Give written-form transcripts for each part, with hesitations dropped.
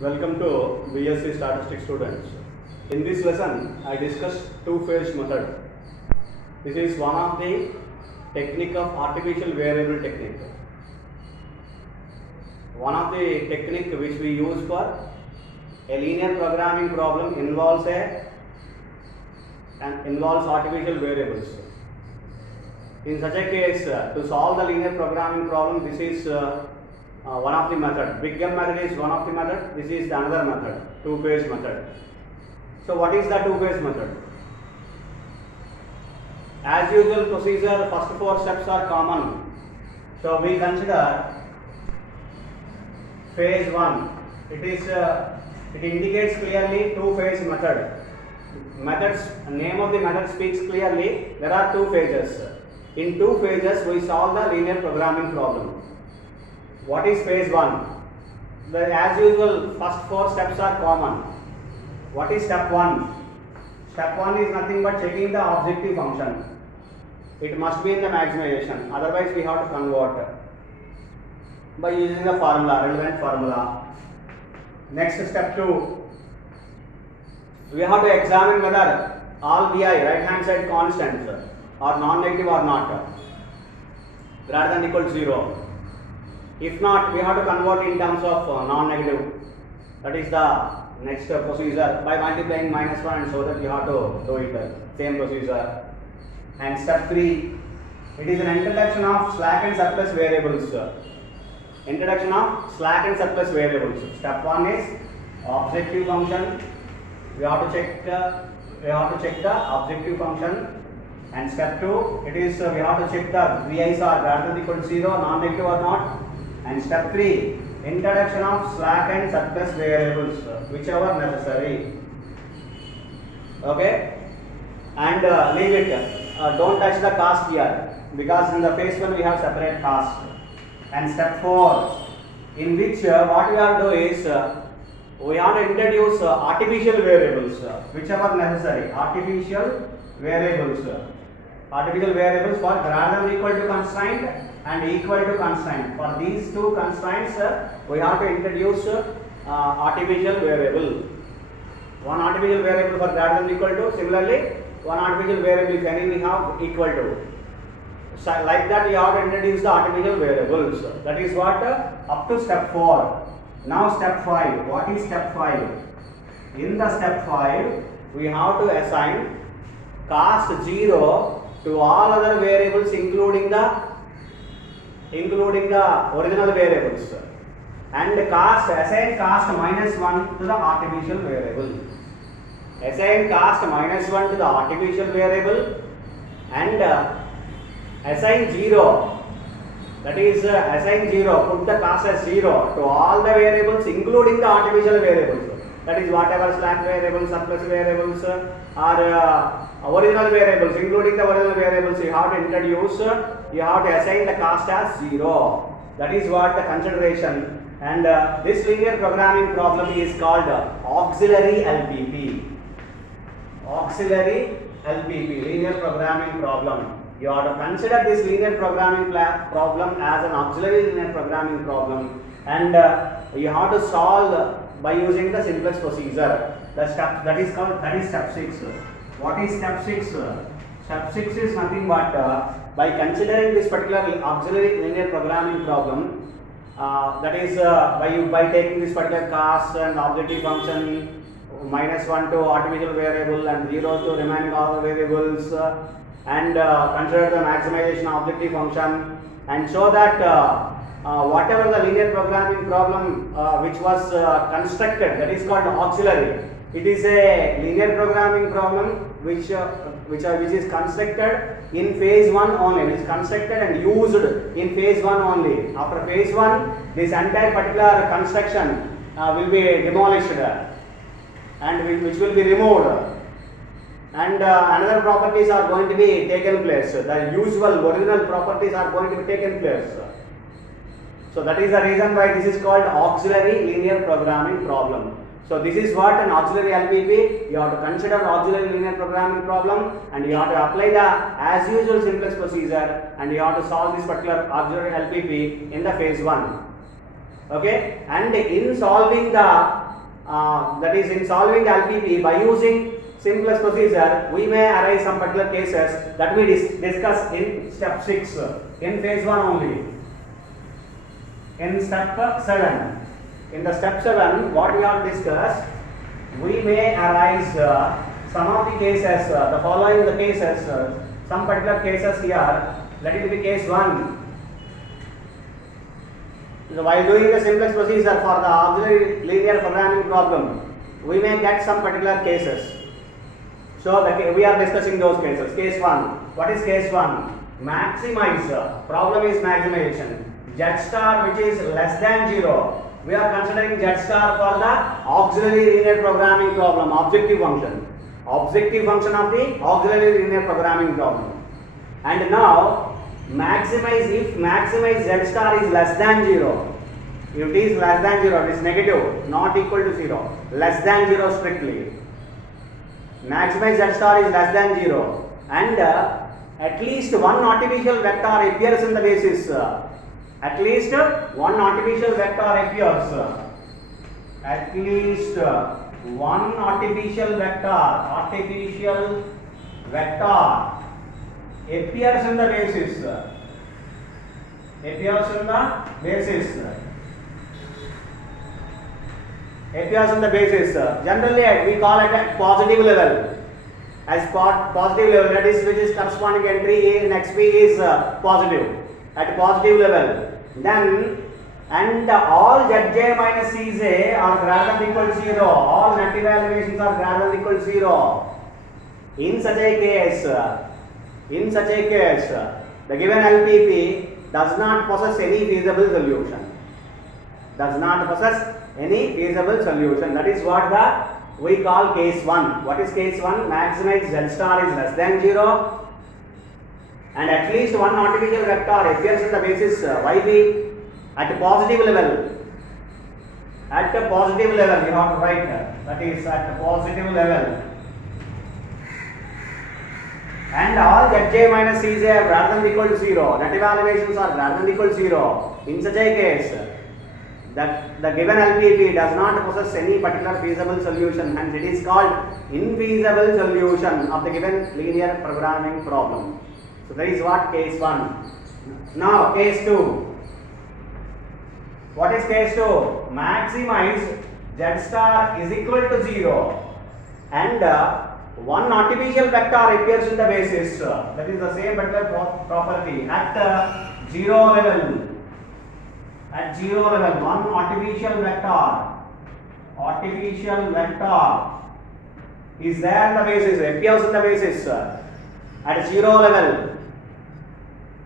Welcome to BSc Statistics students. In this lesson, I discussed two-phase method. This is one of the technique of artificial variable technique. One of the technique which we use for a linear programming problem involves artificial variables. In such a case, to solve the linear programming problem, this is one of the method. Big M method is one of the method. This is the another method, two-phase method. So what is the two-phase method? As usual procedure, first four steps are common. So we consider phase 1. It indicates clearly two-phase method. Name of the method speaks clearly. There are two phases. In two phases, we solve the linear programming problem. What is phase 1? As usual, first four steps are common. What is step 1? Step 1 is nothing but checking the objective function. It must be in the maximization, otherwise we have to convert by using the formula, relevant formula. Next, step 2. We have to examine whether all vi, right hand side constants, are non-negative or not, greater than or equal to 0. If not, we have to convert in terms of non-negative. That is the next procedure by multiplying -1, and so that you have to do it. Same procedure. And step 3, it is an introduction of slack and surplus variables. Introduction of slack and surplus variables. Step 1 is objective function. We have to check the objective function. And step 2, it is we have to check the vi's are greater than or equal to 0, non-negative or not. And step 3, introduction of slack and surplus variables, whichever necessary. Okay, and leave it. Don't touch the cost here, because in the phase 1 we have separate cost. And step 4, in which what we have to do is we have to introduce artificial variables, whichever necessary. Artificial variables for greater than or equal to constraint and equal to constraint. For these two constraints, we have to introduce artificial variable. One artificial variable for greater than or equal to. Similarly, one artificial variable if any we have equal to. So like that, we have to introduce the artificial variables. That is what up to step 4. Now step 5. What is step 5? In the step 5, we have to assign cost 0 to all other variables, including the original variables, and assign cost -1 to the artificial variable. Assign cost -1 to the artificial variable and assign 0. That is assign 0. Put the cost as 0 to all the variables, including the artificial variables. That is whatever slack variables, surplus variables, or original variables, including the original variables, you have to introduce. You have to assign the cost as 0. That is what the consideration. And this linear programming problem is called auxiliary LPP. Auxiliary LPP, linear programming problem. You have to consider this linear programming problem as an auxiliary linear programming problem, and you have to solve by using the simplest procedure. That is step 6. What is step 6? Step 6 is nothing but by considering this particular auxiliary linear programming problem, that is by taking this particular cost and objective function, -1 to artificial variable and 0 to remaining all variables, and consider the maximization objective function, and show that whatever the linear programming problem which was constructed, that is called auxiliary. It is a linear programming problem which is constructed in phase 1 only. It is constructed and used in phase 1 only. After phase 1, this entire particular construction will be demolished and which will be removed. And another properties are going to be taken place. The usual original properties are going to be taken place. So that is the reason why this is called auxiliary linear programming problem. So this is what an auxiliary LPP. You have to consider auxiliary linear programming problem, and you have to apply the as usual simplest procedure, and you have to solve this particular auxiliary LPP in the phase 1. Okay, and in solving the that is in solving LPP by using simplest procedure, we may arise some particular cases that we discuss in step 6, in phase 1 only. In step 7, in the step 7, what we have discussed, we may arise some of the cases, the following the cases, some particular cases here. Let it be case 1. So while doing the simplest procedure for the auxiliary linear programming problem, we may get some particular cases. So we are discussing those cases. Case 1. What is case 1? Maximize. Problem is maximization. Z star which is less than 0. We are considering Z star for the auxiliary linear programming problem, objective function. Objective function of the auxiliary linear programming problem. And now maximize, if maximize Z star is less than 0. If it is less than 0, it is negative, not equal to 0. Less than 0 strictly. Maximize Z star is less than 0. And at least one artificial vector appears in the basis. At least one artificial vector appears. At least one artificial vector appears in the basis. Appears in the basis. Generally, we call it a positive level. As positive level, that is which is corresponding entry in XP is positive. At positive level, then and all Zj minus Cj are greater than equal to 0. All net evaluations are greater than equal to 0. In such a case, the given LPP does not possess any feasible solution. That is what we call case 1. What is case 1? Maximize Z star is less than 0. And at least one artificial vector appears in the basis YB at a positive level. At a positive level, you have to write that is at a positive level. And all Zj minus Cj are greater than equal to 0. Net evaluations are greater than equal to 0. In such a case, that the given LPP does not possess any particular feasible solution, and it is called infeasible solution of the given linear programming problem. So that is what case 1. Now case 2. What is case 2? Maximize Z star is equal to 0 and one artificial vector appears in the basis. That is the same particular property at 0 level. At 0 level, one artificial vector is there in the basis, appears in the basis at 0 level.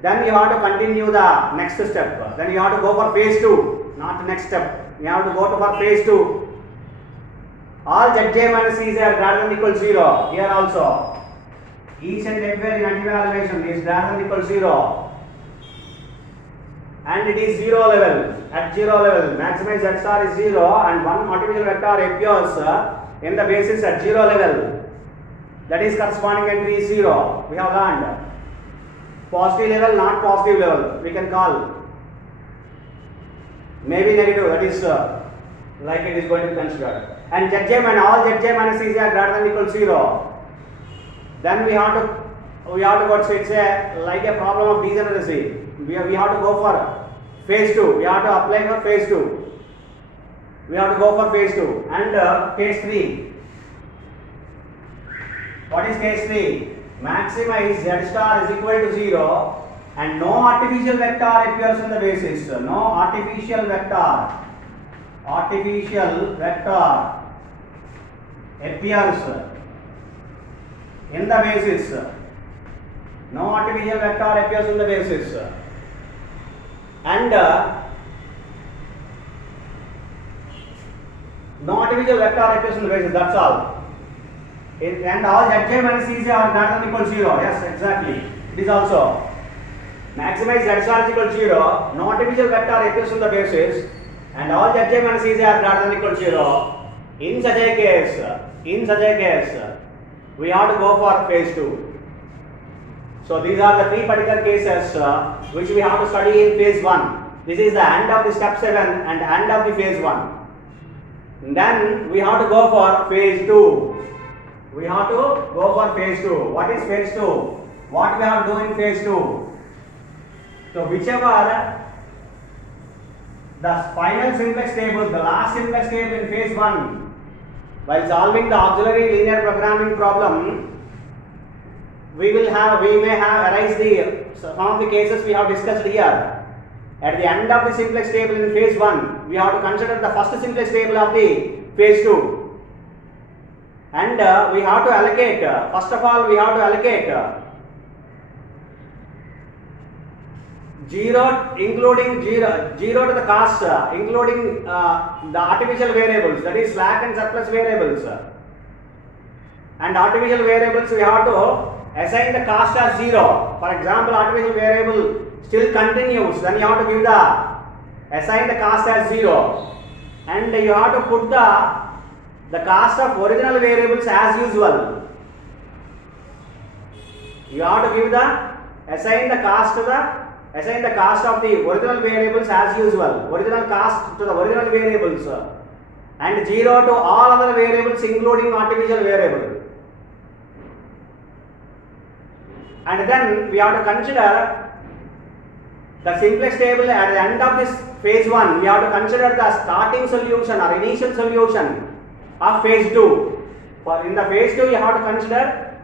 Then you have to continue the next step. Then you have to go for phase 2, not the next step. You have to go for phase 2. All Zj minus Cj are greater than equal to 0. Here also, each and every net evaluation is greater than equal to 0. And it is 0 level. At 0 level, maximize Z star is 0 and one artificial vector appears in the basis at 0 level. That is corresponding entry is 0. We have learned. Positive level, not positive level. We can call. Maybe negative, that is like it is going to be considered. And Zj and all Zj minus Cj are greater than equal to 0. Then we have to go to, it's like a problem of degeneracy. We have to go for phase 2. We have to apply for phase 2. We have to go for phase 2. And case 3. What is case 3? Maximize Z star is equal to 0 and no artificial vector appears in the basis. No artificial vector appears in the basis. No artificial vector appears in the basis. And no artificial vector appears in the basis, that's all. And all Zj minus Cj are greater than equal to 0. Yes, exactly. It is also. Maximize Z star is equal to 0. No artificial vector appears in the basis. And all Zj minus Cj are greater than equal to 0. In such a case, we have to go for phase 2. So these are the 3 particular cases which we have to study in phase 1. This is the end of the step 7 and end of the phase 1. Then we have to go for phase 2. We have to go for phase 2. What is phase 2? What we have to do in phase 2? So whichever the final simplex table, the last simplex table in phase 1, while solving the auxiliary linear programming problem, we may have arise some of the cases we have discussed here. At the end of the simplex table in phase 1, we have to consider the first simplex table of the phase 2. And we have to allocate, first of all, we have to allocate 0 including 0 to the cost, including the artificial variables, that is slack and surplus variables. And artificial variables we have to assign the cost as 0. For example, artificial variable still continues, then you have to give assign the cost as 0, and you have to put the cost of original variables as usual. You have to give assign the cost of the original variables as usual, original cost to the original variables, and 0 to all other variables including artificial variable. And then we have to consider the simplex table at the end of this phase 1. We have to consider the starting solution or initial solution of phase 2. For in the phase 2, you have to consider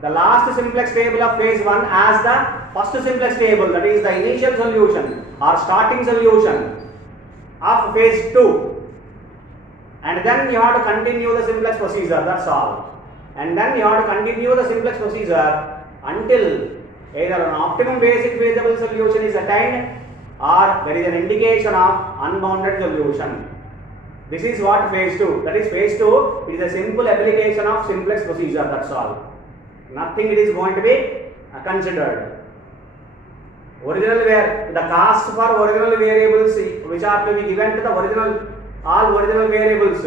the last simplex table of phase 1 as the first simplex table, that is the initial solution or starting solution of phase 2. And then you have to continue the simplex procedure, that's all. And then you have to continue the simplex procedure until either an optimum basic feasible solution is attained or there is an indication of unbounded solution. This is what phase 2. That is phase 2 is a simple application of simplex procedure, that's all. Nothing it is going to be considered. The cost for original variables which are to be given to the all original variables.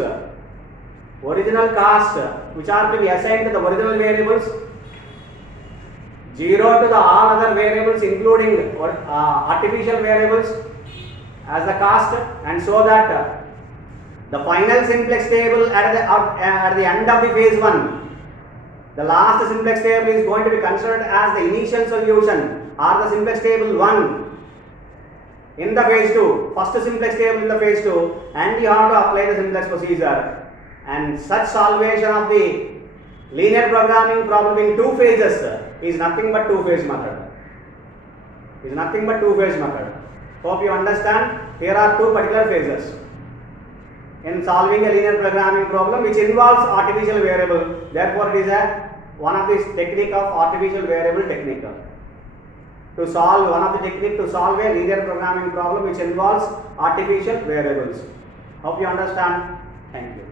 Original cost which are to be assigned to the original variables, 0 to the all other variables including artificial variables as the cost, and so that the final simplex table at the end of the phase 1, the last simplex table is going to be considered as the initial solution or the simplex table 1 in the phase 2, first simplex table in the phase 2, and you have to apply the simplex procedure. And such solvation of the linear programming problem in 2 phases is nothing but 2-phase method. Hope you understand. Here are 2 particular phases in solving a linear programming problem which involves artificial variable. Therefore, it is one of the technique of artificial variable technique. To solve a linear programming problem which involves artificial variables. Hope you understand. Thank you.